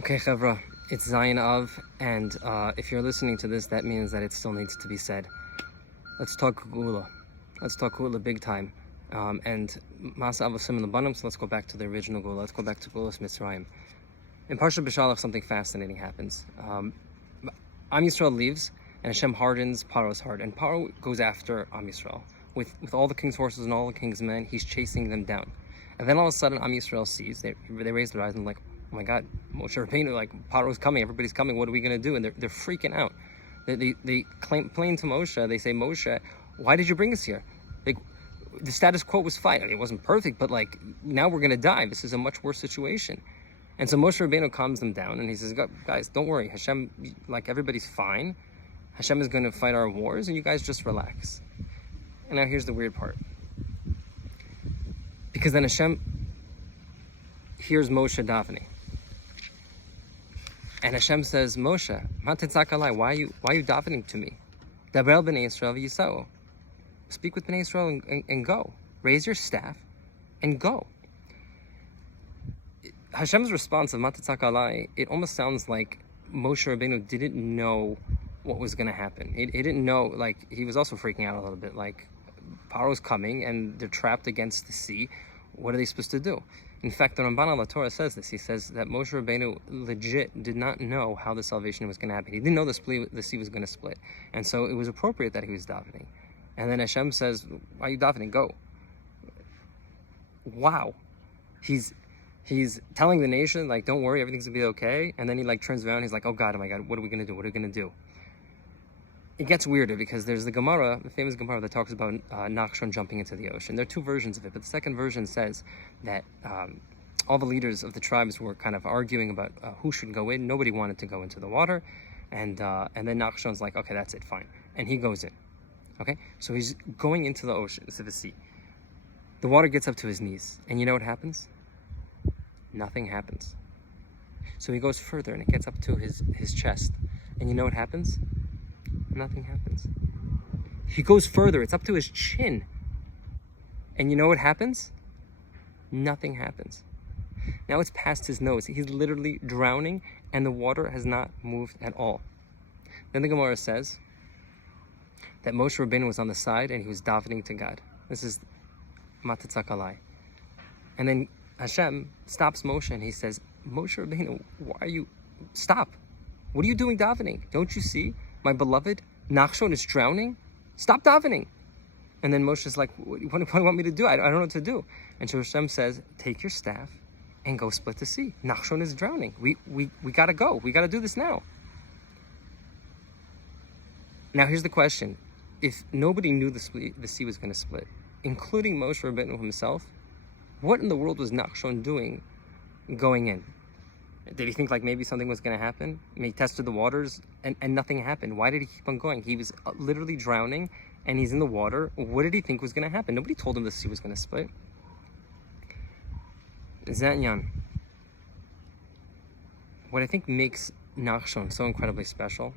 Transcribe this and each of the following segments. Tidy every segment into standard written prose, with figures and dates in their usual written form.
Okay, Chevra, it's Zion of, and if you're listening to this, that means that it still needs to be said. Let's talk Geulah. Let's talk Geulah big time. And Masa Avosim in the bottom, so let's go back to the original Geulah. Let's go back to Geulah Mitzrayim. In Parsha B'Shalach, something fascinating happens. Am Yisrael leaves, and Hashem hardens Paro's heart, and Paro goes after Am Yisrael. With all the king's horses and all the king's men, he's chasing them down. And then all of a sudden, Am Yisrael sees, they raise their eyes and like, oh my God, Moshe Rabbeinu, like Paro's coming, everybody's coming, what are we going to do? And they're freaking out. They complain to Moshe, they say, Moshe, why did you bring us here? Like, the status quo was fine. I mean, it wasn't perfect, but like, now we're going to die. This is a much worse situation. And so Moshe Rabbeinu calms them down and he says, guys, don't worry. Hashem, like, everybody's fine. Hashem is going to fight our wars and you guys just relax. And now here's the weird part. Because then Hashem hears Moshe davening. And Hashem says, Moshe, why are you davening to me? Daber b'nei Yisrael v'yisao. Speak with b'nei Yisrael and go. Raise your staff and go. Hashem's response of Matitzak alai, it almost sounds like Moshe Rabbeinu didn't know what was going to happen. He didn't know, like, he was also freaking out a little bit, like, Paro's coming and they're trapped against the sea. What are they supposed to do? In fact, the Ramban al Torah says this. He says that Moshe Rabbeinu legit did not know how the salvation was going to happen. He didn't know the sea was going to split. And so it was appropriate that he was davening. And then Hashem says, why are you davening? Go. Wow. He's telling the nation, like, don't worry, everything's going to be okay. And then he, like, turns around. He's like, oh, God, what are we going to do? What are we going to do? It gets weirder because there's the Gemara, the famous Gemara that talks about Nachshon jumping into the ocean. There are two versions of it, but the second version says that all the leaders of the tribes were kind of arguing about who should go in. Nobody wanted to go into the water, and then Nachshon's like, okay, that's it, fine, and he goes in. Okay, so he's going into the ocean, to the sea. The water gets up to his knees, and you know what happens? Nothing happens. So he goes further, and it gets up to his chest, and you know what happens? Nothing happens. He goes further, it's up to his chin. And you know what happens? Nothing happens. Now it's past his nose. He's literally drowning and the water has not moved at all. Then the Gemara says that Moshe Rabbeinu was on the side and he was davening to God. This is Matitzak alai. And then Hashem stops Moshe and he says, Moshe Rabbeinu, why are you... Stop. What are you doing davening? Don't you see? My beloved, Nachshon is drowning. Stop davening. And then Moshe's like, what do you want me to do? I don't know what to do. And so Hashem says, take your staff and go split the sea. Nachshon is drowning. We got to go. We got to do this now. Now here's the question. If nobody knew the sea was going to split, including Moshe Rabbeinu himself, what in the world was Nachshon doing going in? Did he think like maybe something was going to happen? I mean, he tested the waters and nothing happened. Why did he keep on going? He was literally drowning and he's in the water. What did he think was going to happen? Nobody told him the sea was going to split. Zanyan. What I think makes Nachshon so incredibly special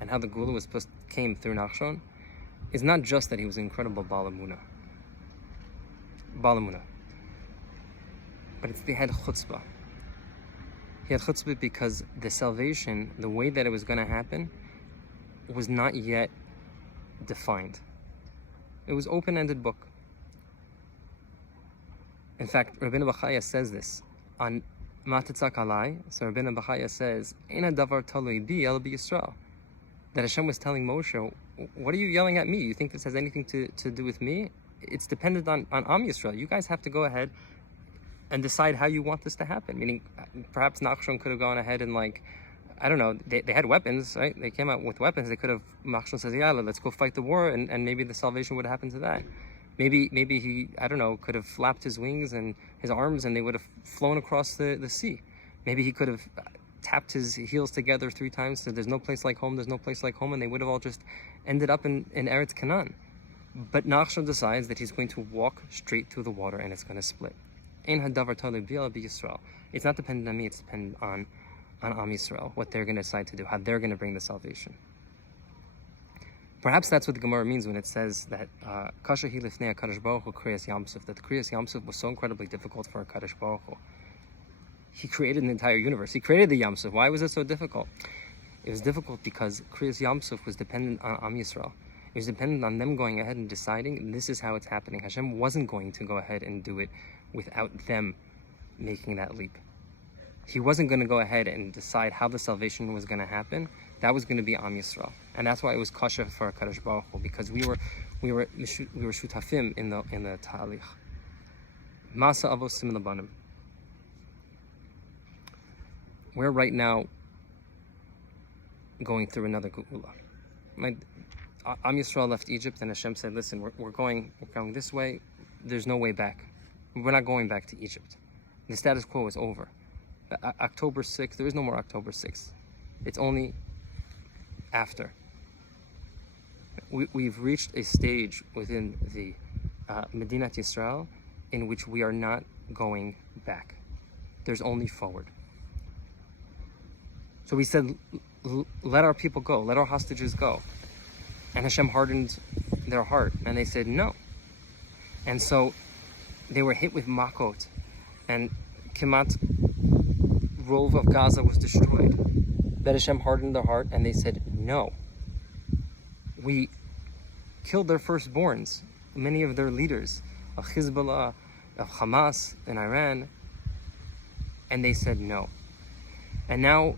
and how the Geulah came through Nachshon is not just that he was an incredible Balamuna, but it's they had chutzpah. He had chutzpah because the salvation, the way that it was going to happen, was not yet defined. It was open-ended book. In fact, Rabbeinu Bachaya says this on Matitzak alai. So Rabbeinu Bachaya says, "Eina davar talui bi el b'Yisrael." That Hashem was telling Moshe, "What are you yelling at me? You think this has anything to do with me? It's dependent on Am Yisrael. You guys have to go ahead and decide how you want this to happen." Meaning, perhaps Nachshon could have gone ahead and, like, I don't know, they had weapons, right? They came out with weapons. They could have, Nachshon says, yeah, let's go fight the war, and maybe the salvation would have happened to that. Maybe he, I don't know, could have flapped his wings and his arms and they would have flown across the sea. Maybe he could have tapped his heels together 3 times, said there's no place like home, there's no place like home, and they would have all just ended up in Eretz Canaan. But Nachshon decides that he's going to walk straight through the water and it's going to split. It's not dependent on me, it's dependent on Am Yisrael, what they're going to decide to do, how they're going to bring the salvation. Perhaps that's what the Gemara means when it says that Kasha hi lifnei HaKadosh Baruch Hu Kriyas Yamsuf, that the Kriyas Yamsuf was so incredibly difficult for HaKadosh Baruch Hu. He created an entire universe. He created the Yam Suf. Why was it so difficult? It was difficult because Kriyas Yam Suf was dependent on Am Yisrael. It was dependent on them going ahead and deciding this is how it's happening. Hashem wasn't going to go ahead and do it without them making that leap. He wasn't going to go ahead and decide how the salvation was going to happen. That was going to be Am Yisrael, and that's why it was kasha for Kadosh Baruch Hu, because we were shutafim in the tahalich. Masa avosim labanim. We're right now going through another Geulah. Am Yisrael left Egypt, and Hashem said, "Listen, we're going this way. There's no way back. We're not going back to Egypt. The status quo is over. October 6th. There is no more October 6th. It's only after. We've reached a stage within the Medinat Yisrael in which we are not going back. There's only forward. So we said, let our people go, let our hostages go. And Hashem hardened their heart, and they said no. And so they were hit with makot, and Kimat Rove of Gaza was destroyed. Then Hashem hardened their heart, and they said no. We killed their firstborns, many of their leaders, of Hezbollah, of Hamas in Iran, and they said no. And now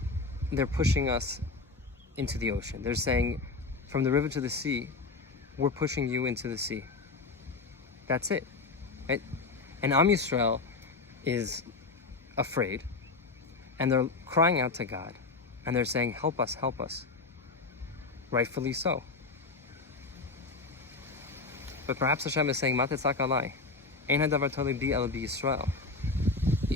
they're pushing us into the ocean. They're saying, from the river to the sea, we're pushing you into the sea. That's it. Right? And Am Yisrael is afraid, and they're crying out to God, and they're saying, help us, help us. Rightfully so. But perhaps Hashem is saying, Matetzak alai, ein hadavar toli bi el bi Yisrael.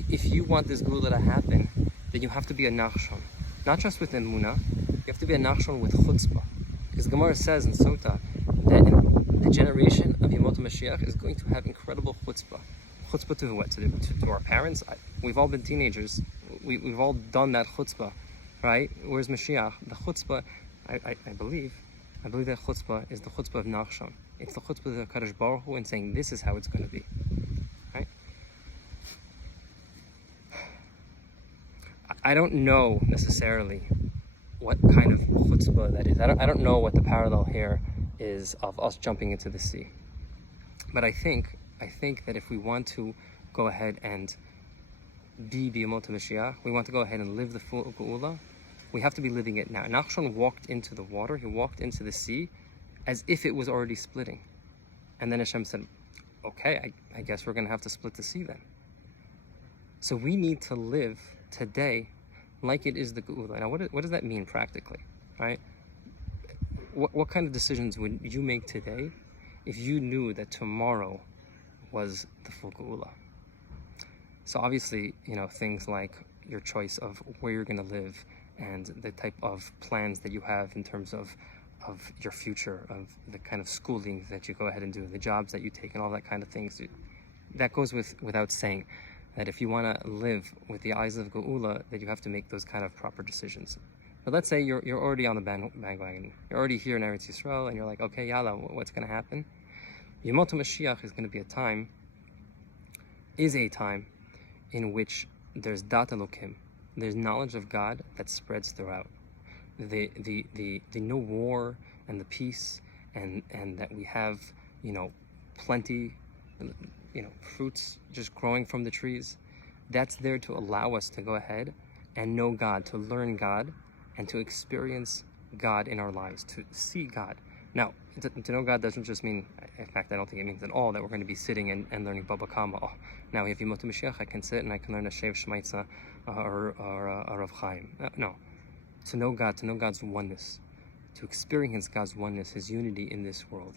If you want this Geulah to happen, then you have to be a nachshon. Not just with emunah, you have to be a nachshon with chutzpah. Because Gemara says in Sota that the generation of Yemot Mashiach is going to have incredible chutzpah. Chutzpah to what? To our parents? We've all been teenagers. We've all done that chutzpah, right? Where's Mashiach? The chutzpah, I believe that chutzpah is the chutzpah of Nachshon. It's the chutzpah of Kadosh Baruch Hu and saying this is how it's going to be, right? I don't know necessarily what kind of chutzpah that is. I don't know what the parallel here is of us jumping into the sea. But I think that if we want to go ahead and be B'yamot Mashiach, we want to go ahead and live the full Geulah, we have to be living it now. Nachshon walked into the water, he walked into the sea as if it was already splitting. And then Hashem said, okay, I guess we're going to have to split the sea then. So we need to live today like it is the Geulah. Now, what does that mean practically, right? What kind of decisions would you make today if you knew that tomorrow was the full Geulah? So obviously, things like your choice of where you're going to live and the type of plans that you have in terms of your future, of the kind of schooling that you go ahead and do, the jobs that you take, and all that kind of things. That goes without saying, that if you want to live with the eyes of Geulah, that you have to make those kind of proper decisions. But let's say you're already on the bandwagon. You're already here in Eretz Yisrael, and you're like, okay, yalla, what's going to happen? Yemot Mashiach is going to be a time in which there's dat Elokim, there's knowledge of God that spreads throughout. The no war and the peace, and that we have, plenty, fruits just growing from the trees. That's there to allow us to go ahead and know God, to learn God, and to experience God in our lives, to see God. Now, to know God doesn't just mean, in fact, I don't think it means at all that we're going to be sitting and learning Baba Kama. Oh, now, if Yemot Mashiach, I can sit and I can learn a Shev Shmaitza or a Rav Chaim. No. To know God, to know God's oneness, to experience God's oneness, His unity in this world.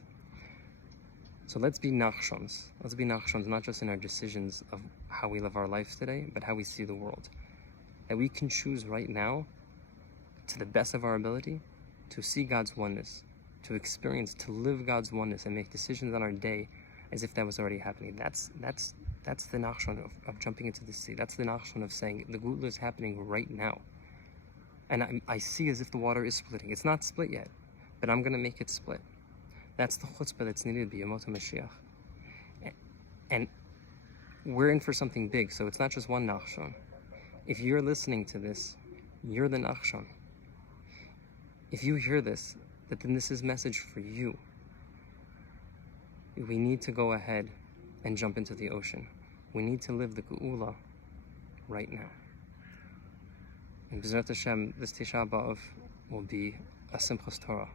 So let's be nachshons. Let's be nachshons, not just in our decisions of how we live our lives today, but how we see the world. That we can choose right now, to the best of our ability, to see God's oneness, to experience, to live God's oneness, and make decisions on our day as if that was already happening. That's the nachshon of jumping into the sea. That's the nachshon of saying the Geulah is happening right now. And I see as if the water is splitting. It's not split yet, but I'm going to make it split. That's the chutzpah that's needed to be Yemot Mashiach. And we're in for something big, so it's not just one nachshon. If you're listening to this, you're the Nachshon. If you hear this, then this is message for you. We need to go ahead and jump into the ocean. We need to live the Geulah right now. And B'ezrat Hashem, this Tisha B'Av will be a Simchas Torah.